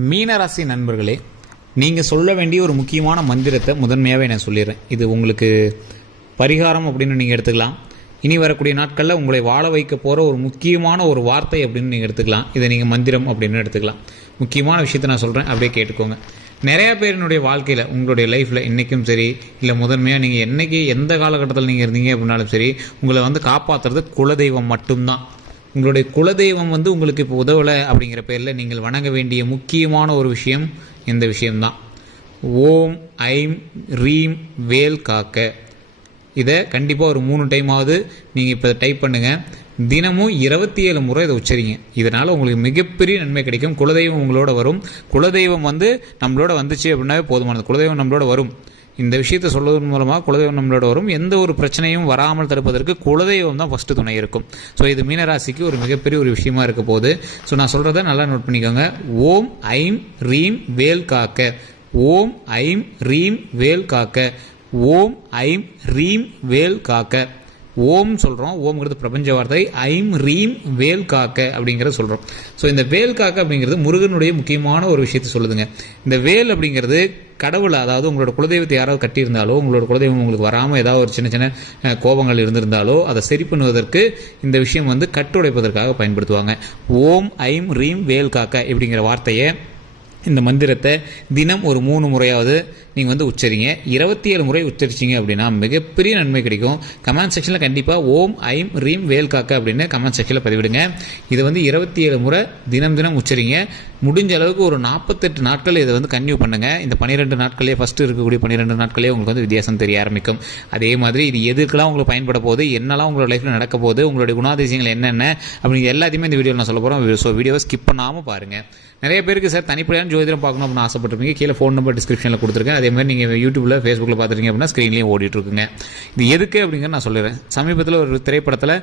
மீனராசி நண்பர்களே, நீங்கள் சொல்ல வேண்டிய ஒரு முக்கியமான மந்திரத்தை முதன்மையாகவே நான் சொல்லிடுறேன். இது உங்களுக்கு பரிகாரம் அப்படின்னு நீங்கள் எடுத்துக்கலாம். இனி வரக்கூடிய நாட்களில் உங்களை வாழ வைக்க போகிற ஒரு முக்கியமான ஒரு வார்த்தை அப்படின்னு நீங்கள் எடுத்துக்கலாம். இதை நீங்கள் மந்திரம் அப்படின்னு எடுத்துக்கலாம். முக்கியமான விஷயத்தை நான் சொல்கிறேன், அப்படியே கேட்டுக்கோங்க. நிறையா பேரினுடைய வாழ்க்கையில் உங்களுடைய லைஃப்பில் இன்றைக்கும் சரி, இல்லை முதன்மையாக நீங்கள் என்றைக்கு எந்த காலகட்டத்தில் நீங்கள் இருந்தீங்க அப்படின்னாலும் சரி, உங்களை காப்பாற்றுறது குலதெய்வம் மட்டும்தான். உங்களுடைய குலதெய்வம் உங்களுக்கு இப்போ உதவலை அப்படிங்கிற பேரில் நீங்கள் வணங்க வேண்டிய முக்கியமான ஒரு விஷயம் இந்த விஷயம்தான். ஓம் ஐம் ரீம் வேல் காக்க. இதை கண்டிப்பாக ஒரு 3 டைமாவது நீங்கள் இப்போ டைப் பண்ணுங்கள். தினமும் 27 முறை இதை உச்சரிங்க. இதனால் உங்களுக்கு மிகப்பெரிய நன்மை கிடைக்கும். குலதெய்வம் உங்களோட வரும். குலதெய்வம் நம்மளோட வந்துச்சு அப்படின்னாவே போதுமானது. குலதெய்வம் நம்மளோட வரும். இந்த விஷயத்தை சொல்வதன் மூலமாக குலதெய்வம் நம்மளோட வரும். எந்த ஒரு பிரச்சனையும் வராமல் தடுப்பதற்கு குலதெய்வம் தான் ஃபஸ்ட்டு துணை இருக்கும். ஸோ இது மீனராசிக்கு ஒரு மிகப்பெரிய ஒரு விஷயமா இருக்க போகுது. ஸோ நான் சொல்கிறத நல்லா நோட் பண்ணிக்கோங்க. ஓம் ஐம் ரீம் வேல் காக்க. ஓம் ஐம் ரீம் வேல் காக்க. ஓம் ஐம் ரீம் வேல் காக்க. ஓம் சொல்கிறோம். ஓம்ங்கிறது பிரபஞ்ச வார்த்தை. ஐம் ரீம் வேல் காக்க அப்படிங்கிறத சொல்கிறோம். ஸோ இந்த வேல் காக்க அப்படிங்கிறது முருகனுடைய முக்கியமான ஒரு விஷயத்தை சொல்லுதுங்க. இந்த வேல் அப்படிங்கிறது கடவுளை, அதாவது உங்களோட குலதெய்வத்தை யாராவது கட்டியிருந்தாலோ, உங்களோட குலதெய்வம் உங்களுக்கு வராமல் ஏதாவது ஒரு சின்ன சின்ன கோபங்கள் இருந்திருந்தாலோ அதை சரி பண்ணுவதற்கு இந்த விஷயம் கட்டுடைப்பதற்காக பயன்படுத்துவாங்க. ஓம் ஐம் ரீம் வேல் காக்க இப்படிங்கிற வார்த்தையை, இந்த மந்திரத்தை தினம் ஒரு 3 முறையாவது நீங்கள் உச்சரிங்க. 27 முறை உச்சரிச்சிங்க அப்படின்னா மிகப்பெரிய நன்மை கிடைக்கும். கமெண்ட் செக்ஷனில் கண்டிப்பாக ஓம் ஐம் ரீம் வேல் காக்க அப்படின்னு கமெண்ட் செக்ஷனில் பதிவிடுங்க. இது 27 முறை தினம் உச்சரிங்க. முடிஞ்ச அளவுக்கு ஒரு 48 நாட்கள் இதை கன்டினியூ பண்ணுங்கள். இந்த 12 நாட்களே, ஃபஸ்ட்டு இருக்கக்கூடிய 12 நாட்களே உங்களுக்கு வித்தியாசம் தெரிய ஆரம்பிக்கும். அதே மாதிரி இது எதுக்கெல்லாம் உங்களுக்கு பயன்பட போகுது, என்னெல்லாம் உங்களோட லைஃப்பில் நடக்க போகுது, உங்களுடைய குணாதிசயங்கள் என்னென்ன அப்படிங்கிற எல்லாத்தையுமே இந்த வீடியோவில் நான் சொல்ல போகிறோம். ஸோ வீடியோவை ஸ்கிப் பண்ணாமல் பாருங்கள். நிறைய பேருக்கு சார் தனிப்படையான ஜோதிடம் பார்க்கணும் அப்படின்னு ஆசைப்பட்டிருப்பீங்க. கீழே ஃபோன் நம்பர் டிஸ்கிரிப்ஷனில் கொடுத்துருக்கேன். அதே மாதிரி நீங்கள் யூடியூப்பில், ஃபேஸ்புக்கில் பார்த்துருக்கீங்க அப்படின்னா ஸ்க்ரீன்லேயும் ஓடிட்டுருக்குங்க. இது எதுக்கு அப்படிங்கிற நான் சொல்லிடுறேன். சமீபத்தில் ஒரு திரைப்படத்தில்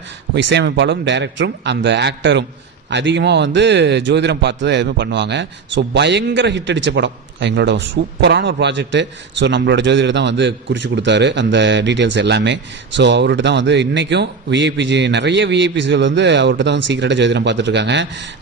இசையமைப்பாளரும் டைரக்டரும் அந்த ஆக்டரும் அதிகமாக ஜோதிடம் பார்த்து தான் எதுவுமே பண்ணுவாங்க. ஸோ பயங்கர ஹிட் அடித்த படம், எங்களோட சூப்பரான ஒரு ப்ராஜெக்ட்டு. ஸோ நம்மளோட ஜோதிடர் தான் குறித்து கொடுத்தாரு அந்த டீட்டெயில்ஸ் எல்லாமே. ஸோ அவர்கிட்ட தான் இன்றைக்கும் நிறைய விஐபிஸ்கள் அவர்கிட்ட தான் சீக்கிரட்டாக ஜோதிடம் பார்த்துட்ருக்காங்க.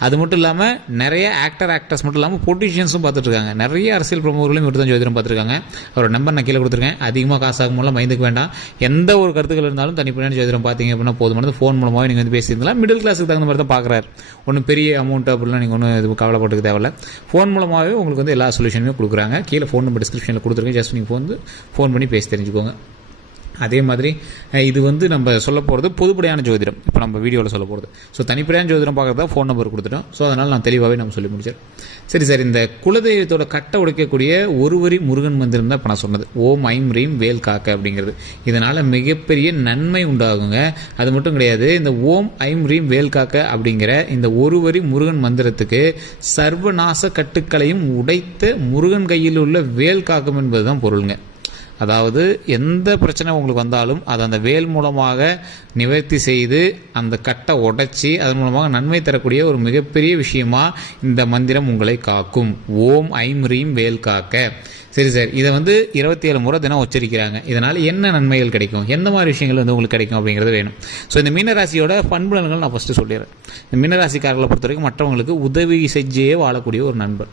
அது மட்டும் இல்லாமல் நிறைய ஆக்டர்ஸ் மட்டும் இல்லாமல் பொலிட்டீஷியன்ஸும் பார்த்துட்ருக்காங்க. நிறைய அரசியல் பிரமுகர்களும் இவர் தான் ஜோதிடம் பார்த்துருக்காங்க. அவரோட நம்பர் நான் கீழே கொடுத்துருக்கேன். அதிகமாக காசாகும் மூலம் மைந்துக்கு வேண்டாம். எந்த ஒரு கருத்துக்கள் இருந்தாலும் தனிப்படையான ஜோதிடம் பார்த்தீங்க அப்படின்னா போதுமானது. ஃபோன் மூலமாக நீங்கள் பேசியிருந்தலாம். மிடில் கிளாஸுக்கு தகுந்த மாதிரி தான் பார்க்குறாரு. ஒன்றும் பெரிய அமௌண்ட் அப்படிலாம் நீங்கள் ஒன்றும் இது கவலைப்பட்டுக்க தேவையில்ல. ஃபோன் மூலமாகவே உங்களுக்கு எல்லா சொல்யூஷனுமே கொடுக்குறாங்க. கீழே ஃபோன் நம்பர் டிஸ்கிரிப்ஷனில் கொடுத்துருக்கேன். ஜஸ்ட் நீங்கள் ஃபோன் பண்ணி பேசி தெரிஞ்சுக்கோங்க. அதே மாதிரி இது நம்ம சொல்ல போகிறது பொதுப்படையான ஜோதிடம். இப்போ நம்ம வீடியோவில் சொல்ல போகிறது. ஸோ தனிப்படையான ஜோதிடம் பார்க்குறதா ஃபோன் நம்பர் கொடுத்துட்டோம். ஸோ அதனால் நான் தெளிவாகவே நம்ம சொல்லி முடிச்சேன். சரி சார், இந்த குலதெய்வத்தோட கட்டை உடைக்கக்கூடிய ஒரு வரி முருகன் மந்திரம் தான் இப்போ நான் சொன்னது. ஓம் ஐம் ரீம் வேல் காக்க அப்படிங்கிறது. இதனால் மிகப்பெரிய நன்மை உண்டாகுங்க. அது மட்டும் கிடையாது, இந்த ஓம் ஐம் ரீம் வேல் காக்க அப்படிங்கிற இந்த ஒரு வரி முருகன் மந்திரத்துக்கு சர்வநாச கட்டுக்களையும் உடைத்த முருகன் கையில் உள்ள வேல் காக்கும் என்பது தான் பொருளுங்க. அதாவது எந்த பிரச்சனை உங்களுக்கு வந்தாலும் அதை அந்த வேல் மூலமாக நிவர்த்தி செய்து அந்த கட்டை உடைச்சி அதன் மூலமாக நன்மை தரக்கூடிய ஒரு மிகப்பெரிய விஷயமா இந்த மந்திரம் உங்களை காக்கும். ஓம் ஐம் ரீம் வேல் காக்க. சரி சார், இதை 27 முறை தினம் உச்சரிக்கிறாங்க. இதனால் என்ன நன்மைகள் கிடைக்கும், எந்த மாதிரி விஷயங்கள் உங்களுக்கு கிடைக்கும் அப்படிங்கிறது வேணும். ஸோ இந்த மீனராசியோட பண்புலன்கள் நான் ஃபஸ்ட்டு சொல்லிடுறேன். இந்த மீனராசிக்காரர்களை பொறுத்த வரைக்கும் மற்றவங்களுக்கு உதவி செஞ்சே வாழக்கூடிய ஒரு நண்பர்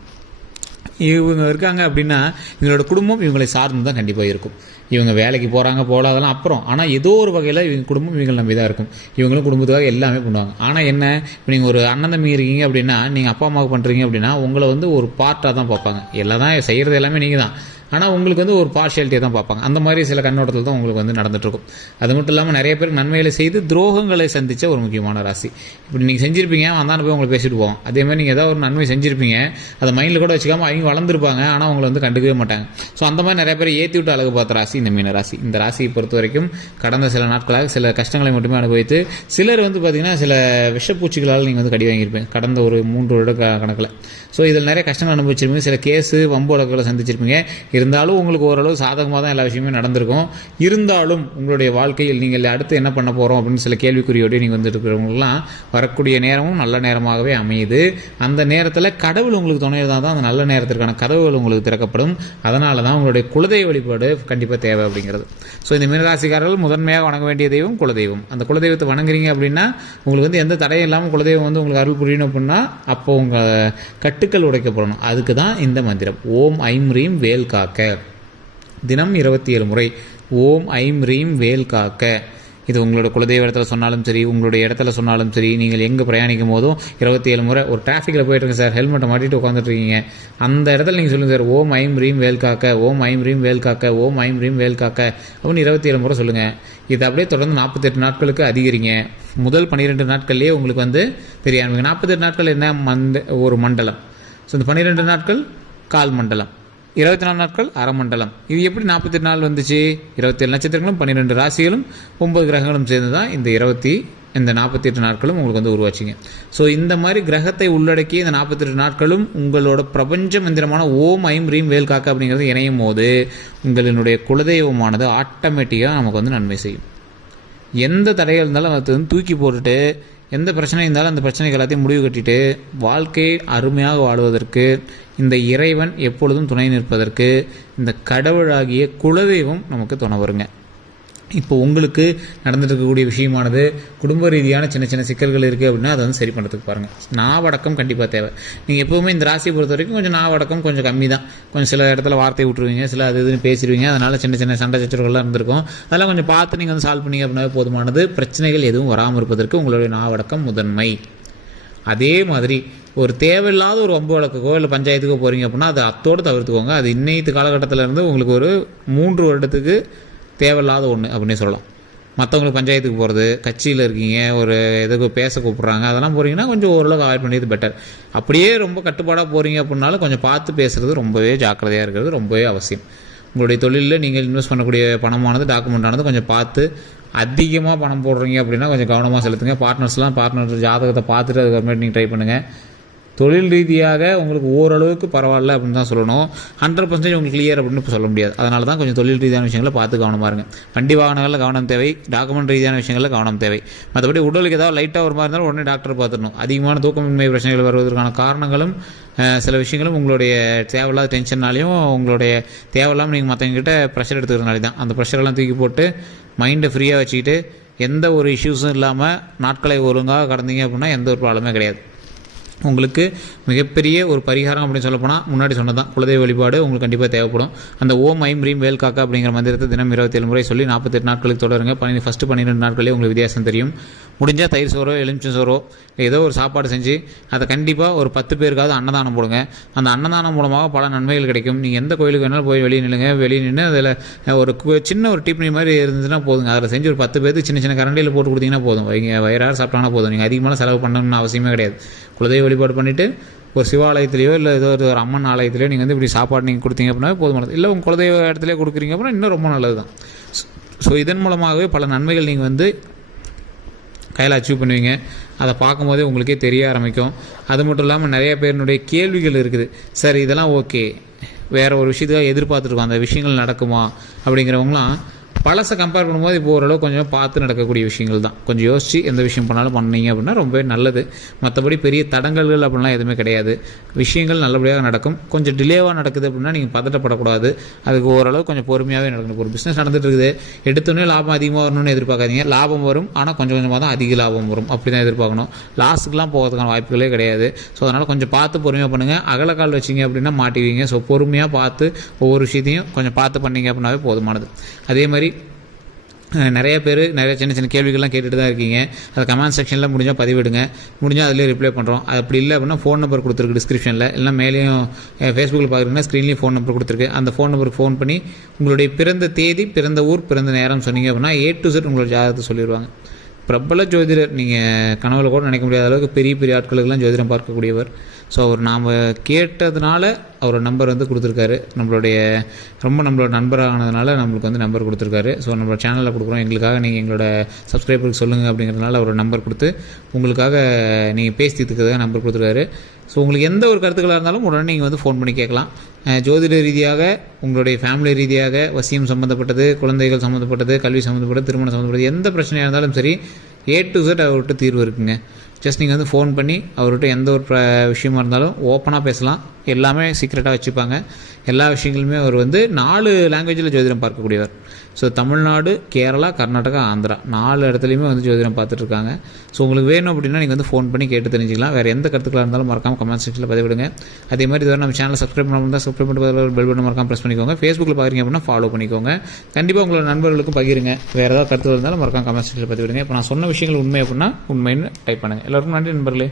இவங்க இருக்காங்க அப்படின்னா இவங்களோட குடும்பம் இவங்களை சார்ந்து தான் கண்டிப்பாக இருக்கும். இவங்க வேலைக்கு போகிறாங்க போடாதெல்லாம் அப்புறம், ஆனால் ஏதோ ஒரு வகையில் இவங்க குடும்பம் இவங்களை நம்பி தான் இருக்கும். இவங்களும் குடும்பத்துக்காக எல்லாமே பண்ணுவாங்க. ஆனால் என்ன, இப்போ நீங்கள் ஒரு அண்ணன் தம்பி இருக்கீங்க அப்படின்னா, நீங்கள் அப்பா அம்மாவுக்கு பண்ணுறீங்க அப்படின்னா உங்களை ஒரு பார்ட்டாக தான் பார்ப்பாங்க. எல்லாம் தான் செய்கிறது எல்லாமே நீங்கள் தான். ஆனால் உங்களுக்கு ஒரு பார்ஷியாலிட்டியை தான் பார்ப்பாங்க. அந்த மாதிரி சில கண்ணோட்டத்தில் தான் உங்களுக்கு நடந்துகிட்ருக்கும். அது மட்டும் இல்லாமல் நிறைய பேருக்கு நன்மைகளை செய்து துரோகங்களை சந்தித்த ஒரு முக்கியமான ராசி. இப்படி நீங்கள் செஞ்சுருப்பீங்க, வந்தான போய் உங்களுக்கு பேசிட்டு போவோம். அதே மாதிரி நீங்கள் ஏதாவது ஒரு நன்மை செஞ்சுருப்பீங்க, அதை மைண்டில் கூட வச்சுக்காமல் அவங்க வளர்ந்துருப்பாங்க, ஆனால் அவங்களை கண்டுக்கவே மாட்டாங்க. ஸோ அந்த மாதிரி நிறைய பேர் ஏற்றி விட்டு அழகு பார்த்த ராசி இந்த மீன ராசி. இந்த ராசியை பொறுத்த வரைக்கும் கடந்த சில நாட்களாக சில கஷ்டங்களை மட்டுமே அனுபவித்து, சிலர் பார்த்தீங்கன்னா சில விஷப்பூச்சிகளால் நீங்கள் கடி வாங்கியிருப்பீங்க கடந்த ஒரு 3 வருட கணக்கில். ஸோ இதில் நிறைய கஷ்டங்கள் அனுபவிச்சிருப்பீங்க. சில கேஸு வம்பு வழக்குகளை சந்திச்சிருப்பீங்க. இருந்தாலும் உங்களுக்கு ஓரளவு சாதகமாக தான் எல்லா விஷயமே நடந்திருக்கும். இருந்தாலும் உங்களுடைய வாழ்க்கையில் நீங்கள் அடுத்து என்ன பண்ண போகிறோம் அப்படின்னு சில கேள்விக்குறியோடு நீங்கள் வந்துட்டு இருக்கிறவங்களாம் வரக்கூடிய நேரமும் நல்ல நேரமாகவே அமையுது. அந்த நேரத்தில் கடவுள் உங்களுக்கு துணை இருந்தால் தான் அந்த நல்ல நேரத்திற்கான கதவுகள் உங்களுக்கு திறக்கப்படும். அதனால தான் உங்களுடைய குலதெய்வ வழிபாடு கண்டிப்பாக தேவை அப்படிங்கிறது. ஸோ இந்த மீனராசிக்காரர்கள் முதன்மையாக வணங்க வேண்டிய தெய்வம் குலதெய்வம். அந்த குலதெய்வத்தை வணங்குறீங்க அப்படின்னா உங்களுக்கு வந்து எந்த தடையும் இல்லாமல் குலதெய்வம் வந்து உங்களுக்கு அருள் புரியணும் அப்படின்னா அப்போ உங்கள் கட்டுக்கள் உடைக்கப்படணும். அதுக்கு தான் இந்த மந்திரம் ஓம் ஐம் ரீம் வேல் காக்க. தினம் 27 முறை ஓம் ஐம் ரீம் வேல் காக்க. இது உங்களோட குலதெய்வ இடத்துல சொன்னாலும் சரி, உங்களுடைய இடத்துல சொன்னாலும் சரி, நீங்கள் எங்கே பிரயாணிக்கும் போதும் 27 முறை. ஒரு டிராஃபிக்கில் போயிட்டுருங்க சார், ஹெல்மெட்டை மாட்டிட்டு உட்காந்துட்ருக்கீங்க, அந்த இடத்துல நீங்கள் சொல்லுங்கள் சார் ஓம் ஐம் ரீம் வேல் காக்க, ஓம் ஐம் ரீம் வேல் காக்க, ஓம் ஐம் ரீம் வேல் காக்க அப்படின்னு 27 முறை சொல்லுங்கள். இது அப்படியே தொடர்ந்து 48 நாட்களுக்கு அதிகரிங்க. முதல் 12 நாட்கள்லேயே உங்களுக்கு வந்து தெரிய ஆரம்பிங்க. 48 நாட்கள் என்ன ஒரு மண்டலம். ஸோ இந்த 12 நாட்கள் கால் மண்டலம், 24 நாட்கள் அரை மண்டலம். இது எப்படி 48 நாள் வந்துச்சு? 27 நட்சத்திரங்களும் 12 ராசிகளும் 9 கிரகங்களும் சேர்ந்து தான் இந்த 48 நாட்களும் உங்களுக்கு வந்து உருவாச்சிங்க. ஸோ இந்த மாதிரி கிரகத்தை உள்ளடக்கி இந்த 48 நாட்களும் உங்களோட பிரபஞ்ச மந்திரமான ஓம் ஐம் ரீம் வேல் காக்க அப்படிங்கிறது இணையும் போது உங்களினுடைய குலதெய்வமானது ஆட்டோமேட்டிக்காக நமக்கு வந்து நன்மை செய்யும். எந்த தடைகள் இருந்தாலும் அதை வந்து தூக்கி போட்டுட்டு, எந்த பிரச்சனை இருந்தாலும் அந்த பிரச்சனைகள் எல்லாத்தையும் முடிவு கட்டிட்டு வாழ்க்கையை அருமையாக வாழ்வதற்கு, இந்த இறைவன் எப்பொழுதும் துணை நிற்பதற்கு இந்த கடவுளாகிய குலதெய்வம் நமக்கு துணை வருங்க. இப்போ உங்களுக்கு நடந்துட்டு இருக்கக்கூடிய விஷயமானது குடும்ப ரீதியான சின்ன சின்ன சிக்கல்கள் இருக்குது அப்படின்னா அதை வந்து சரி பண்ணுறதுக்கு பாருங்கள். நாவடக்கம் கண்டிப்பாக தேவை. நீங்கள் எப்போவுமே இந்த ராசியை பொறுத்த வரைக்கும் கொஞ்சம் நாவடக்கம் கொஞ்சம் கம்மி தான். கொஞ்சம் சில இடத்துல வார்த்தை விட்டுருவீங்க, சில அது இதுன்னு பேசிடுவீங்க. அதனால் சின்ன சின்ன சண்டை சச்சரவுகள்லாம் இருந்திருக்கும். அதெல்லாம் கொஞ்சம் பார்த்து நீங்கள் வந்து சால்வ் பண்ணிங்க அப்படின்னா போதுமானது. பிரச்சனைகள் எதுவும் வராமல் இருப்பதற்கு உங்களுடைய நாவடக்கம் முதன்மை. அதே மாதிரி ஒரு தேவையில்லாத ஒரு வம்பு வழக்குக்கோ இல்லை பஞ்சாயத்துக்கோ போகிறீங்க அப்படின்னா அதை அத்தோடு தவிர்த்துக்கோங்க. அது இன்னைத்து காலகட்டத்தில் இருந்து உங்களுக்கு ஒரு 3 வருடத்துக்கு தேவையில்லாத ஒன்று அப்படின்னு சொல்லலாம். மற்றவங்களுக்கு பஞ்சாயத்துக்கு போகிறது, கட்சியில் இருக்கீங்க, ஒரு எதுக்கு பேச கூப்பிட்றாங்க, அதெல்லாம் போகிறீங்கன்னா கொஞ்சம் ஓரளவுக்கு அவாய்ட் பண்ணியது பெட்டர். அப்படியே ரொம்ப கட்டுப்பாடாக போகிறீங்க அப்படின்னாலும் கொஞ்சம் பார்த்து பேசுகிறது ரொம்பவே ஜாக்கிரதையாக இருக்கிறது ரொம்பவே அவசியம். உங்களுடைய தொழிலில் நீங்கள் இன்வெஸ்ட் பண்ணக்கூடிய பணமானது டாக்குமெண்ட்டானது கொஞ்சம் பார்த்து, அதிகமாக பணம் போடுறீங்க அப்படின்னா கொஞ்சம் கவனமாக செலுத்துங்க. பார்ட்னர் ஜாதகத்தை பார்த்துட்டு அதுக்கப்புறமேட்டு நீங்கள் ட்ரை பண்ணுங்கள். தொழில் ரீதியாக உங்களுக்கு ஓரளவுக்கு பரவாயில்ல அப்படின்னு தான் சொல்லணும். 100% உங்களுக்கு கிளியர் அப்படின்னு இப்போ சொல்ல முடியாது. அதனால தான் கொஞ்சம் தொழில் ரீதியான விஷயங்களை பார்த்து கவனமாக இருங்க. வண்டி வாகனங்களில் கவனம் தேவை, டாக்குமெண்ட் ரீதியான விஷயங்களில் கவனம் தேவை. மற்றபடி உடலுக்கு ஏதாவது லைட்டாக ஒரு மாதிரி இருந்தாலும் உடனே டாக்டர் பார்த்துடணும். அதிகமான தூக்கமின்மை பிரச்சனைகள் வருவதற்கான காரணங்களும் சில விஷயங்களும் உங்களுடைய தேவையில்லாத டென்ஷன்னாலையும் உங்களுடைய தேவையில்லாமல் நீங்கள் மற்றவங்ககிட்ட ப்ரெஷர் எடுத்துக்கிறதுனால தான். அந்த ப்ரெஷரெல்லாம் தூக்கி போட்டு மைண்டை ஃப்ரீயாக வச்சுக்கிட்டு எந்த ஒரு இஷ்யூஸும் இல்லாமல் நாட்களை ஒழுங்காக கடந்தீங்க அப்படின்னா எந்த ஒரு ப்ராப்ளமே கிடையாது. உங்களுக்கு மிகப்பெரிய ஒரு பரிகாரம் அப்படின்னு சொல்லப்போனால் முன்னாடி சொன்னதான் குலதெய்வ வழிபாடு உங்களுக்கு கண்டிப்பாக தேவைப்படும். அந்த ஓம் ஐம் ரீம் வேல் காக்கா அப்படிங்கிற மந்திரத்தை தினம் 27 முறை சொல்லி 48 நாட்களுக்கு தொடருங்க. ஃபஸ்ட்டு 12 நாட்களே உங்களுக்கு வித்தியாசம் தெரியும். முடிஞ்சால் தயிர் சோறோ எலுமிச்சம் சோறோ ஏதோ ஒரு சாப்பாடு செஞ்சு அதை கண்டிப்பாக ஒரு 10 பேருக்காவது அன்னதானம் போடுங்க. அந்த அன்னதானம் மூலமாக பல நன்மைகள் கிடைக்கும். நீங்கள் எந்த கோயிலுக்கு வேணாலும் போய் வெளியே நின்று அதில் ஒரு சின்ன ஒரு டிப்னி மாதிரி இருந்துச்சுன்னா போதுங்க. அதில் செஞ்சு ஒரு 10 பேருக்கு சின்ன சின்ன கரண்டியில் போட்டு கொடுத்தீங்கன்னா போதும். வயிறார சாப்பிட்டாங்கன்னா போதும். நீங்கள் அதிகமான செலவு பண்ணணும்னு அவசியமே கிடையாது. குலதெய்வ வழிபாடு பண்ணிவிட்டு ஒரு சிவாலயத்திலையோ இல்லை ஏதோ ஒரு அம்மன் ஆலயத்திலையோ நீங்கள் வந்து இப்படி சாப்பாடு நீங்கள் கொடுத்தீங்க அப்படின்னா போதுமானது. இல்லை உங்கள் குலதெய்வ இடத்துலேயே கொடுக்குறீங்க அப்படின்னா இன்னும் ரொம்ப நல்லது தான். ஸோ இதன் மூலமாகவே பல நன்மைகள் நீங்கள் வந்து கையில் அச்சீவ் பண்ணுவீங்க. அதை பார்க்கும்போதே உங்களுக்கே தெரிய ஆரம்பிக்கும். அது மட்டும் இல்லாமல் நிறைய பேருனுடைய கேள்விகள் இருக்குது. சார் இதெல்லாம் ஓகே, வேறு ஒரு விஷயத்துக்காக எதிர்பார்த்துருக்கோம், அந்த விஷயங்கள் நடக்குமா அப்படிங்கிறவங்களாம் பழசை கம்பேர் பண்ணும்போது இப்போ ஓரளவு கொஞ்சம் பார்த்து நடக்கக்கூடிய விஷயங்கள் தான். கொஞ்சம் யோசித்து எந்த விஷயம் பண்ணாலும் பண்ணீங்க அப்படின்னா ரொம்பவே நல்லது. மற்றபடி பெரிய தடங்கல்கள் அப்படின்லாம் எதுவுமே கிடையாது. விஷயங்கள் நல்லபடியாக நடக்கும். கொஞ்சம் டிலேவாக நடக்குது அப்படின்னா நீங்கள் பதட்டப்படக்கூடாது. அதுக்கு ஓரளவு கொஞ்சம் பொறுமையாகவே நடக்கணும். ஒரு பிஸ்னஸ் நடந்துட்டு இருக்குது, எடுத்தோடனே லாபம் அதிகமாக வரணும்னு எதிர்பார்க்காதீங்க. லாபம் வரும், ஆனால் கொஞ்சம் கொஞ்சமாக தான் அதிக லாபம் வரும். அப்படி தான் எதிர்பார்க்கணும். லாஸுக்கெலாம் போகிறதுக்கான வாய்ப்புகளே கிடையாது. ஸோ அதனால் கொஞ்சம் பார்த்து பொறுமையாக பண்ணுங்கள். அகலக்கால் வச்சிங்க அப்படின்னா மாட்டிவீங்க. ஸோ பொறுமையாக பார்த்து ஒவ்வொரு விஷயத்தையும் கொஞ்சம் பார்த்து பண்ணிங்க அப்படின்னாவே போதுமானது. அதே மாதிரி நிறைய பேர் நிறைய சின்ன சின்ன கேள்விகள்லாம் கேட்டுட்டு தான் இருக்கீங்க. அதை கமெண்ட் செக்ஷனில் முடிஞ்சால் பதிவிடுங்க. முடிஞ்சால் அதிலே ரிப்ளை பண்ணுறோம். அது அப்படி இல்லை அப்படின்னா ஃபோன் நம்பர் கொடுத்துருக்கு டிஸ்கிரிப்ஷனில், எல்லாம் மேலேயும் ஃபேஸ்புக்கில் பார்க்குறீங்கன்னா ஸ்க்ரீன்லேயும் ஃபோன் நம்பர் கொடுத்துருக்கு. அந்த ஃபோன் நம்பருக்கு ஃபோன் பண்ணி உங்களுடைய பிறந்த தேதி, பிறந்த ஊர், பிறந்த நேரம் சொன்னீங்க அப்படின்னா A to Z உங்களோட ஜாதகத்தை சொல்லிடுவாங்க. பிரபல ஜோதிடர், நீங்கள் கனவுல கூட நினைக்க முடியாத அளவுக்கு பெரிய பெரிய ஆட்களுக்கெல்லாம் ஜோதிடம் பார்க்கக்கூடியவர். ஸோ அவர் நாம் கேட்டதுனால அவரோட நம்பர் வந்து கொடுத்துருக்காரு. நம்மளோட நண்பரானதுனால நம்மளுக்கு வந்து நம்பர் கொடுத்துருக்காரு. ஸோ நம்மளோட சேனலில் கொடுக்குறோம். எங்களுக்காக நீங்கள் எங்களோட சப்ஸ்கிரைபருக்கு சொல்லுங்கள் அப்படிங்கிறதுனால அவர் நம்பர் கொடுத்து உங்களுக்காக நீங்கள் பேசி தீர்த்துக்கிறதுக்காக நம்பர் கொடுத்துருக்காரு. ஸோ உங்களுக்கு எந்த ஒரு கருத்துக்களாக இருந்தாலும் உடனே நீங்கள் வந்து ஃபோன் பண்ணி கேட்கலாம். ஜோதிட ரீதியாக, உங்களுடைய ஃபேமிலி ரீதியாக, வசியம் சம்மந்தப்பட்டது, குழந்தைகள் சம்மந்தப்பட்டது, கல்வி சம்மந்தப்பட்டது, திருமணம் சம்மந்தப்பட்டது, எந்த பிரச்சனையாக இருந்தாலும் சரி A to Z அவர்கிட்ட தீர்வு இருக்குங்க. ஜஸ்ட் நீங்கள் வந்து ஃபோன் பண்ணி அவர்கிட்ட எந்த ஒரு விஷயமா இருந்தாலும் ஓப்பனாக பேசலாம். எல்லாமே சீக்ரெட்டாக வச்சுப்பாங்க. எல்லா விஷயங்களுமே அவர் வந்து 4 லாங்குவேஜில் ஜோதிடம் பார்க்கக்கூடியவர். ஸோ தமிழ்நாடு, கேரளா, கர்நாடகா, ஆந்திரா 4 இடத்துலையுமே வந்து ஜோதிடம் பார்த்துட்ருக்காங்க. ஸோ உங்களுக்கு வேணும் அப்படின்னா நீங்கள் வந்து ஃபோன் பண்ணி கேட்டு தெரிஞ்சுக்கலாம். வேறு எந்த கருத்துக்களாக இருந்தாலும் மறக்காமல் கமெண்ட் செக்ஷனில் பதிவிடுங்க. அதே மாதிரி இதுவரை நம்ம சேனலை சப்ஸ்கிரைப் பண்ணாமல் தான் சப்ஸ்கிரைப் பண்ணிட்டு பெல் பட்டன் மறக்காமல் ப்ரெஸ் பண்ணிக்கோங்க. ஃபேஸ்புக்கில் பார்க்குறீங்க அப்படின்னா ஃபாலோ பண்ணிக்கோங்க. கண்டிப்பாக உங்களோட நண்பர்களுக்கும் பகிருங்க. வேறு ஏதாவது கருத்துக்கள் இருந்தாலும் மறக்காமல் கமெண்ட் செக்ஷனில் பதிவிடுங்க. இப்போ நான் சொன்ன விஷயங்கள் உண்மை அப்படின்னா உண்மைன்னு டைப் பண்ணுங்கள். எல்லாருக்கும் நன்றி நண்பர்களே.